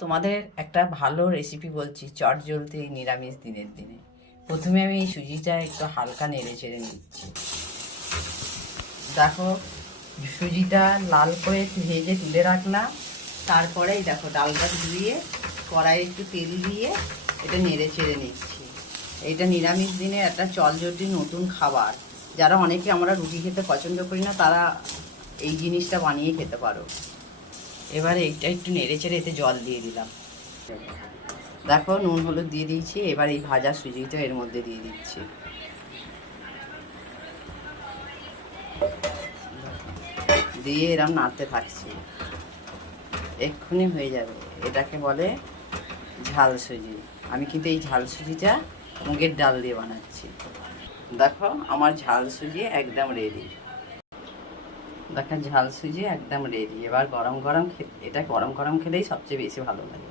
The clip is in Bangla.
তোমাদের একটা ভালো রেসিপি বলছি চট জলদি নিরামিষ দিনের দিনে। প্রথমে আমি এই সুজিটা একটু হালকা নেড়ে চেড়ে নিচ্ছি। দেখো সুজিটা লাল করে একটু ভেজে তুলে রাখলাম। তারপরেই দেখো ডালটা ধুয়ে কড়াইয়ে একটু তেল দিয়ে এটা নেড়ে চেড়ে নিচ্ছি। এইটা নিরামিষ দিনে একটা চটজলদি নতুন খাবার। যারা অনেকে আমরা রুটি খেতে পছন্দ করি না তারা এই জিনিসটা বানিয়ে খেতে পারো। এবারে এইটা একটু নেড়ে চেড়ে এতে জল দিয়ে দিলাম। দেখো নুন হলুদ দিয়ে দিয়েছি। এবার এই ভাজা সুজিটা এর মধ্যে দিয়ে দিচ্ছি। দিয়ে এরম নাড়তে থাকছি, এক্ষুনি হয়ে যাবে। এটাকে বলে ঝাল সুজি। আমি কিন্তু এই ঝাল সুজিটা মুগের ডাল দিয়ে বানাচ্ছি। দেখো আমার ঝাল সুজি একদম রেডি। দেখো ঝাল সুজি একদম রেডি। এবার গরম গরম এটা গরম গরম খেলেই সবচেয়ে বেশি ভালো লাগে।